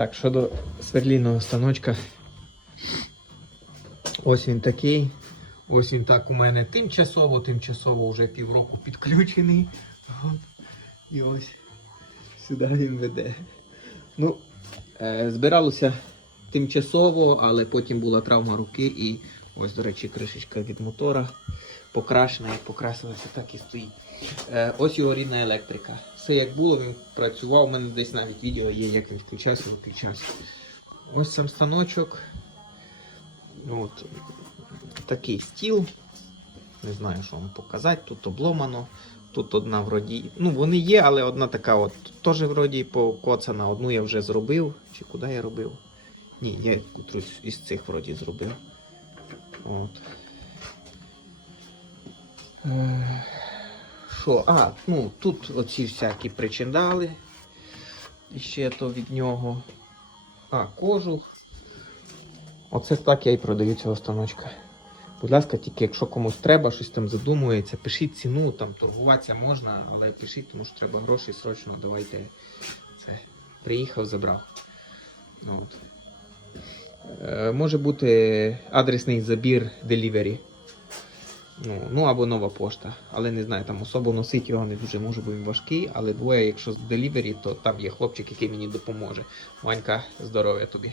Так, щодо сверлільного станочка. Ось він такий. Ось він так у мене тимчасово, тимчасово вже півроку підключений. От. І ось сюди він веде. Ну, е, збиралося тимчасово, але потім була травма руки і ось, до речі, кришечка від мотора покрашена, як покрасилася, так і стоїть. Е, ось його рідна електрика. Все як було, він працював. У мене десь навіть відео є, як він включався, виключався. Ось сам станочок. От. Такий стіл. Не знаю, що вам показати. Тут обломано. Тут одна вроді. Ну, вони є, але одна така от теж вроді покоцана. Одну я вже зробив. Чи куди я робив? Ні, я котрусь із цих вроді зробив. От. Е, Що? А, ну тут оці всякі причиндали. І ще то від нього. А, кожух. Оце так я і продаю цього станочка. Будь ласка, тільки якщо комусь треба, щось там задумується, пишіть ціну, там торгуватися можна, але пишіть, тому що треба гроші срочно, давайте це. Приїхав, забрав. Ну, От. Е, може бути адресний забір delivery. Ну, ну або нова пошта. Але не знаю, там особо носить його не дуже може, він важкий. Але двоє, якщо з delivery, то там є хлопчик, який мені допоможе. Ванька, здоров'я тобі.